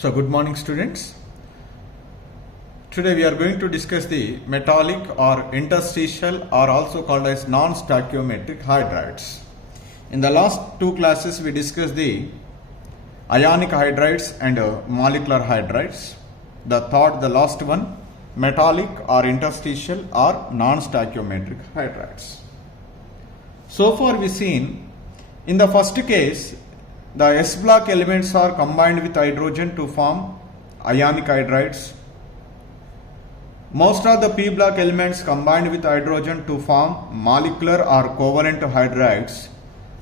So good morning students. Today we are going to discuss the metallic or interstitial or also called as non-stoichiometric hydrides. In the last two classes we discussed the ionic hydrides and molecular hydrides. The last one, metallic or interstitial or non-stoichiometric hydrides. So far we seen in the first case the S block elements are combined with hydrogen to form ionic hydrides. Most of the P block elements combined with hydrogen to form molecular or covalent hydrides.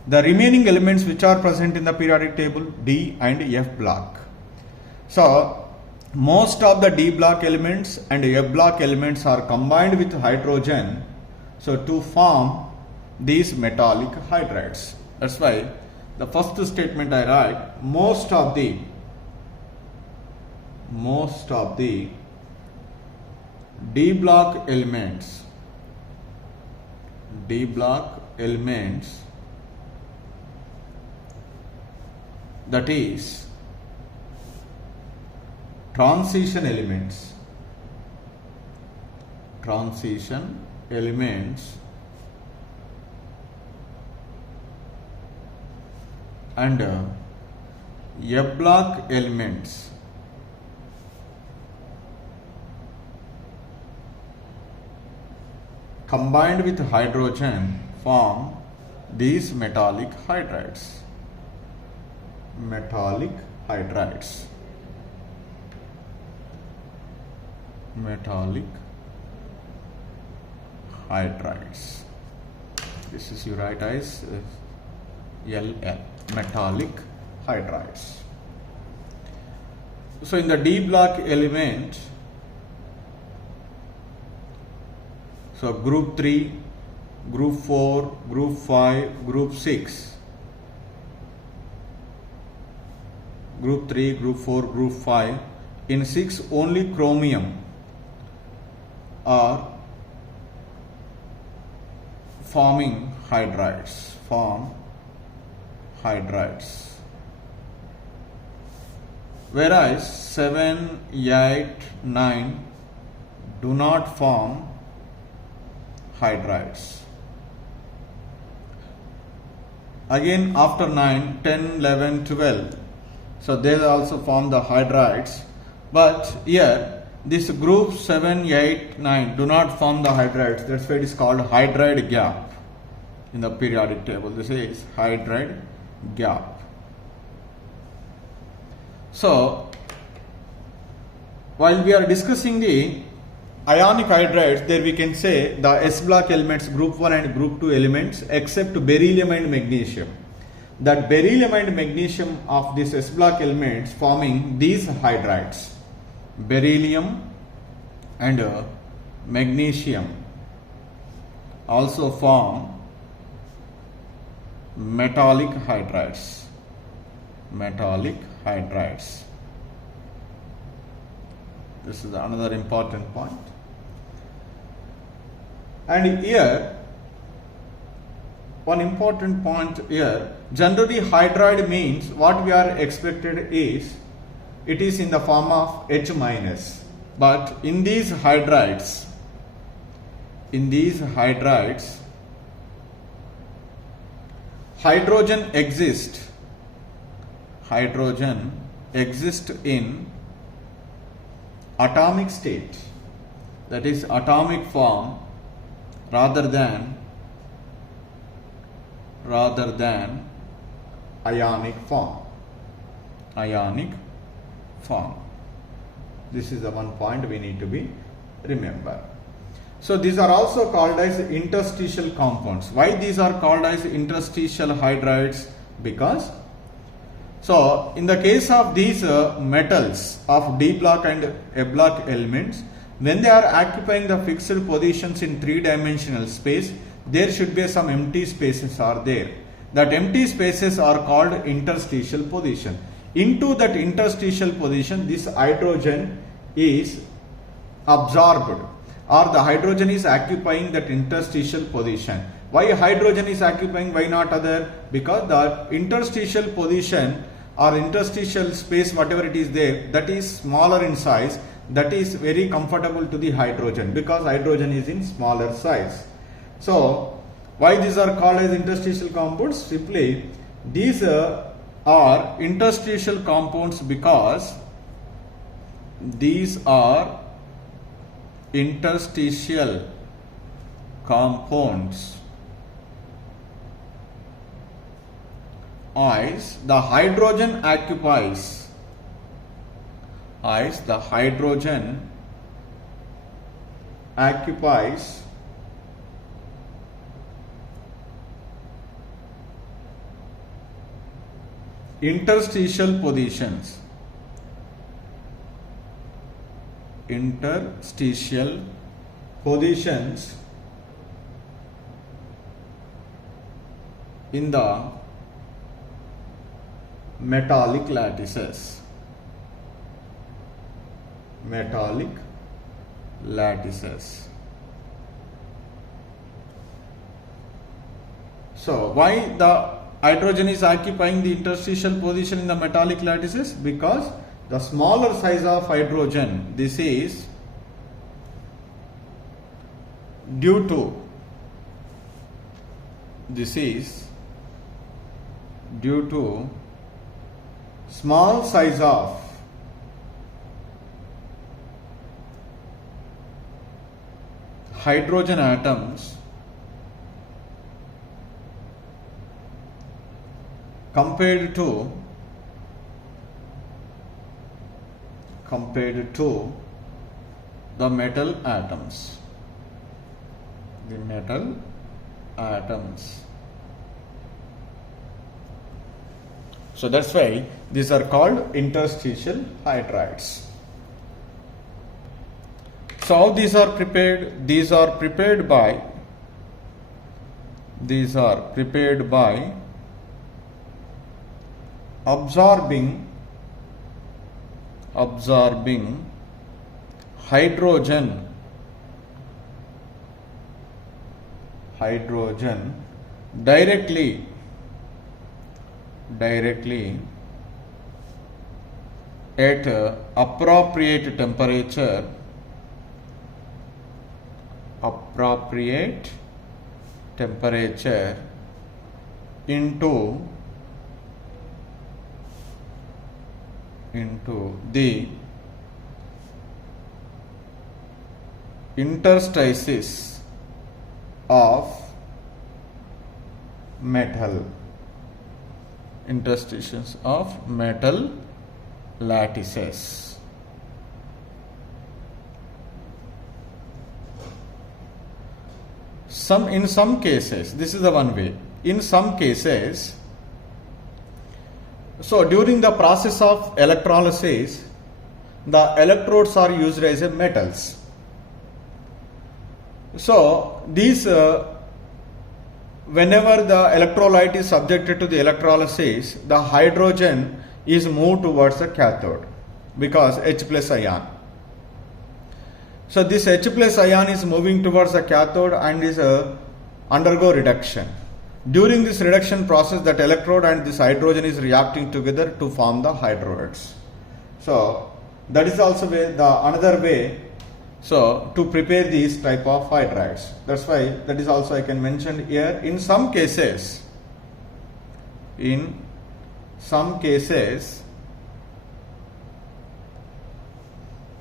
The remaining elements which are present in the periodic table, D and F block. So most of the D block elements and F block elements are combined with hydrogen to form these metallic hydrides. That's why the first statement I write, most of the D block elements that is transition elements and F block elements combined with hydrogen form these metallic hydrides. This is you write as LL, metallic hydrides. So in the D block element, so group 3, group 4, group 5, group 6. Group 3, group 4, group 5. In 6 only chromium are forming hydrides. Whereas 7, 8, 9 do not form hydrides. Again after 9, 10, 11, 12, so they also form the hydrides, but here this group 7, 8, 9 do not form the hydrides. That's why it is called hydride gap in the periodic table. This is hydride gap. So while we are discussing the ionic hydrides, there we can say the S block elements, group 1 and group 2 elements, except beryllium and magnesium. That beryllium and magnesium of these S block elements forming these hydrides. Beryllium and magnesium also form metallic hydrides. This is another important point. And here, one important point here, generally hydride means what we are expected is, it is in the form of H minus. But in these hydrides, hydrogen exists in atomic state, that is atomic form, rather than ionic form. This is the one point we need to be remember. So these are also called as interstitial compounds. Why these are called as interstitial hydrides? Because so in the case of these metals of D block and F block elements, when they are occupying the fixed positions in three-dimensional space, there should be some empty spaces are there. That empty spaces are called interstitial position. Into that interstitial position, this hydrogen is absorbed, or the hydrogen is occupying that interstitial position. Why hydrogen is occupying, why not other? Because the interstitial position or interstitial space, whatever it is there, that is smaller in size, that is very comfortable to the hydrogen because hydrogen is in smaller size. So why these are called as interstitial compounds? Simply these are interstitial compounds because these are interstitial compounds as the hydrogen occupies interstitial positions in the metallic lattices. So why the hydrogen is occupying the interstitial position in the metallic lattices? Because the smaller size of hydrogen, this is due to small size of hydrogen atoms compared to the metal atoms. So that's why these are called interstitial hydrides. So how these are prepared? These are prepared by absorbing hydrogen directly at appropriate temperature into the interstices of metal lattices. In some cases, this is the one way. In some cases, so during the process of electrolysis, the electrodes are used as metals. So these whenever the electrolyte is subjected to the electrolysis, the hydrogen is moved towards the cathode because H plus ion. So this H plus ion is moving towards the cathode and is undergo reduction. During this reduction process, that electrode and this hydrogen is reacting together to form the hydroids. So that is also another way so to prepare these type of hydrides. That's why that is also I can mention here. In some cases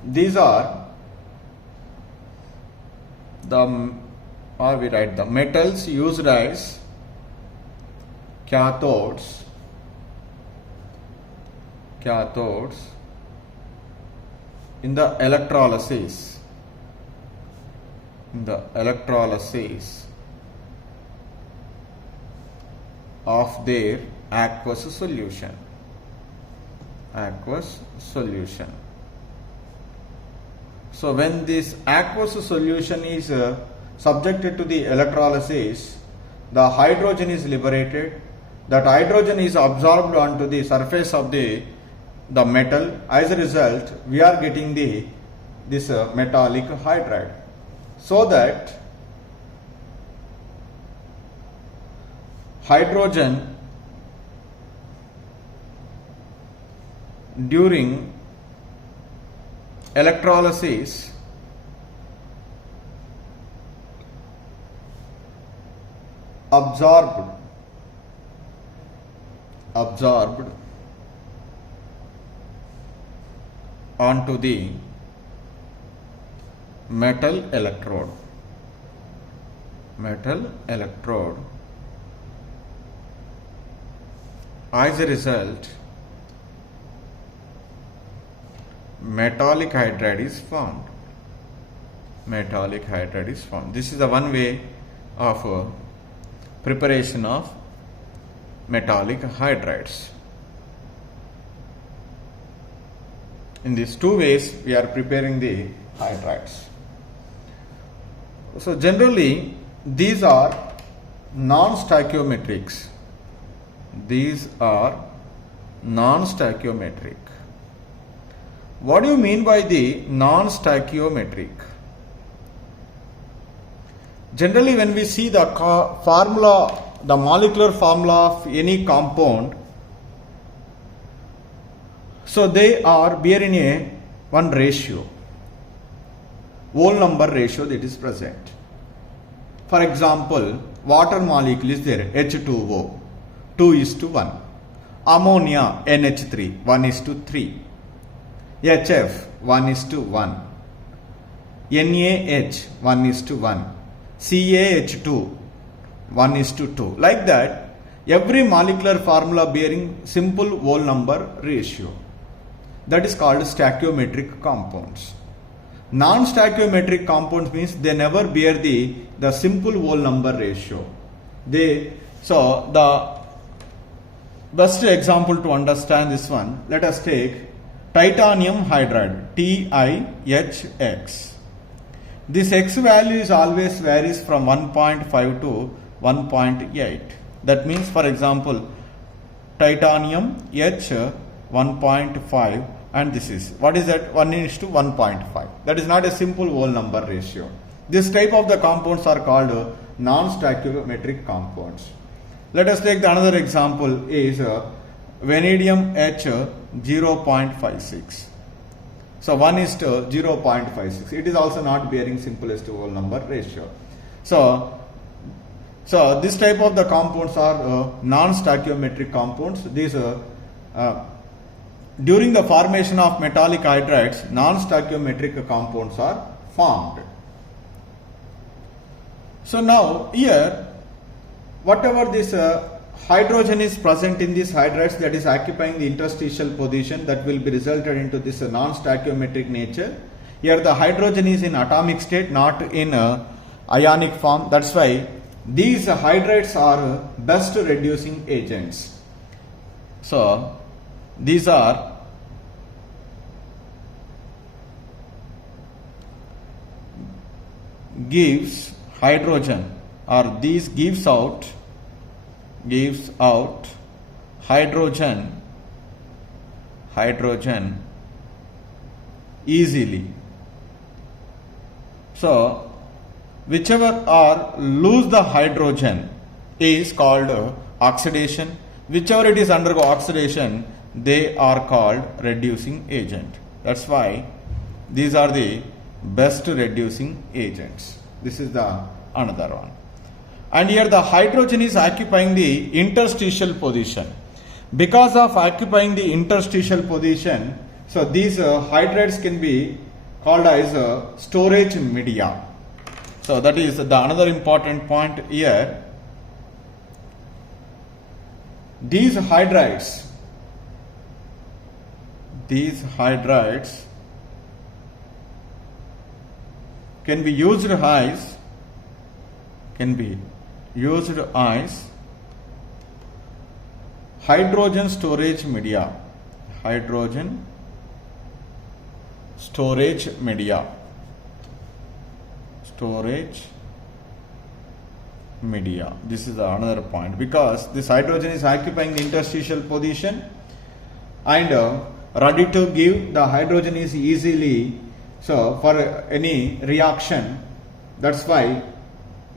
these are the metals used as cathodes in the electrolysis of their aqueous solution. So when this aqueous solution is subjected to the electrolysis, the hydrogen is liberated. That hydrogen is absorbed onto the surface of the metal. As a result, we are getting this metallic hydride. So that hydrogen during electrolysis absorbed onto the metal electrode. As a result, metallic hydride is formed. This is the one way of preparation of metallic hydrides. In these two ways, we are preparing the hydrides. So generally, these are non-stoichiometrics. What do you mean by the non-stoichiometric? Generally, when we see the formula, the molecular formula of any compound, so they are bearing a one ratio, whole number ratio that is present. For example, water molecule is there, H2O, 2:1. Ammonia, NH3, 1:3. HF, 1:1. NaH, 1:1. CaH2, 1:2. Like that, every molecular formula bearing simple whole number ratio. That is called stoichiometric compounds. Non-stoichiometric compounds means they never bear the simple whole number ratio. So the best example to understand this one, let us take titanium hydride, TiHX. This X value is always varies from 1.5 to 1.8. That means, for example, titanium H 1.5, and this is, what is that? 1:1.5. That is not a simple whole number ratio. This type of the compounds are called non-stoichiometric compounds. Let us take the another example is vanadium H 0.56. So 1:0.56. It is also not bearing simplest whole number ratio. So this type of the compounds are non-stoichiometric compounds. These during the formation of metallic hydrides, non-stoichiometric compounds are formed. So now here, whatever this hydrogen is present in these hydrides, that is occupying the interstitial position, that will be resulted into this non-stoichiometric nature. Here the hydrogen is in atomic state, not in ionic form. That's why these hydrides are best reducing agents. So these are gives hydrogen, or these gives out hydrogen easily. So whichever or lose the hydrogen is called oxidation. Whichever it is undergo oxidation, they are called reducing agent. That's why these are the best reducing agents. This is the another one. And here the hydrogen is occupying the interstitial position. Because of occupying the interstitial position, so these hydrides can be called as storage media. So that is the another important point here. These hydrides can be used as hydrogen storage media. This is another point, because this hydrogen is occupying the interstitial position and ready to give. The hydrogen is easily, so for any reaction, that's why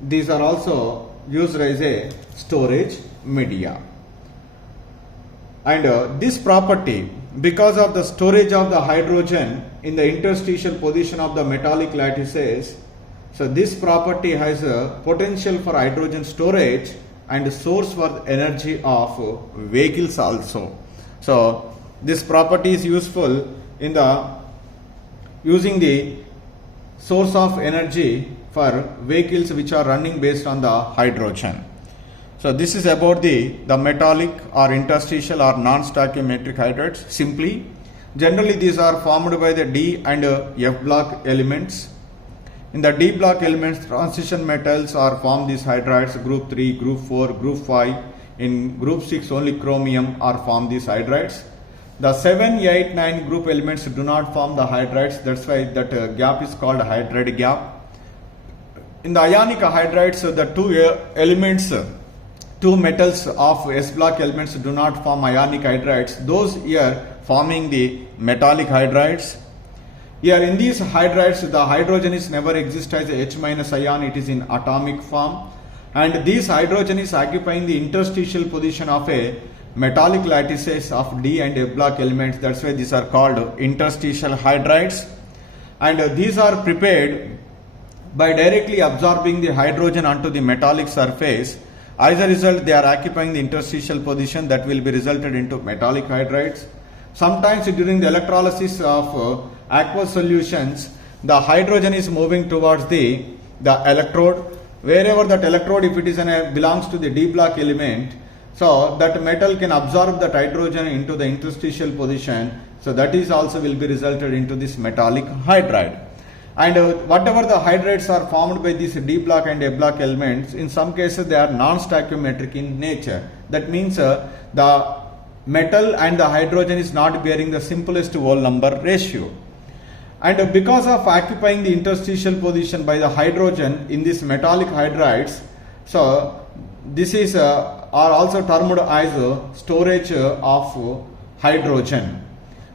these are also used as a storage media. And this property because of the storage of the hydrogen in the interstitial position of the metallic lattices, so this property has a potential for hydrogen storage and source for energy of vehicles also. So this property is useful in the using the source of energy for vehicles which are running based on the hydrogen. So this is about the metallic or interstitial or non-stoichiometric hydrides. Simply, generally these are formed by the D and F block elements. In the D block elements, transition metals are formed these hydrides, group 3, group 4, group 5. In group 6 only chromium are formed these hydrides. The 7, 8, 9 group elements do not form the hydrides, that's why that gap is called hydride gap. In the ionic hydrides, the two metals of S block elements do not form ionic hydrides, those here forming the metallic hydrides. Here in these hydrides, the hydrogen is never exist as a H- ion, it is in atomic form, and this hydrogen is occupying the interstitial position of a metallic lattices of D and F block elements, that's why these are called interstitial hydrides. And these are prepared by directly absorbing the hydrogen onto the metallic surface. As a result, they are occupying the interstitial position that will be resulted into metallic hydrides. Sometimes during the electrolysis of aqueous solutions, the hydrogen is moving towards the electrode. Wherever that electrode, if it is belongs to the D block element, so that metal can absorb that hydrogen into the interstitial position. So that is also will be resulted into this metallic hydride. And whatever the hydrides are formed by these D block and F block elements, in some cases they are non-stoichiometric in nature. That means the metal and the hydrogen is not bearing the simplest whole number ratio. And because of occupying the interstitial position by the hydrogen in these metallic hydrides, so this is are also termed as storage of hydrogen.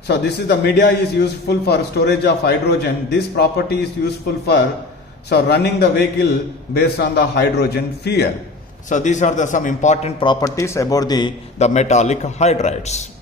So this is the media is useful for storage of hydrogen. This property is useful for running the vehicle based on the hydrogen fuel. So these are some important properties about the metallic hydrides.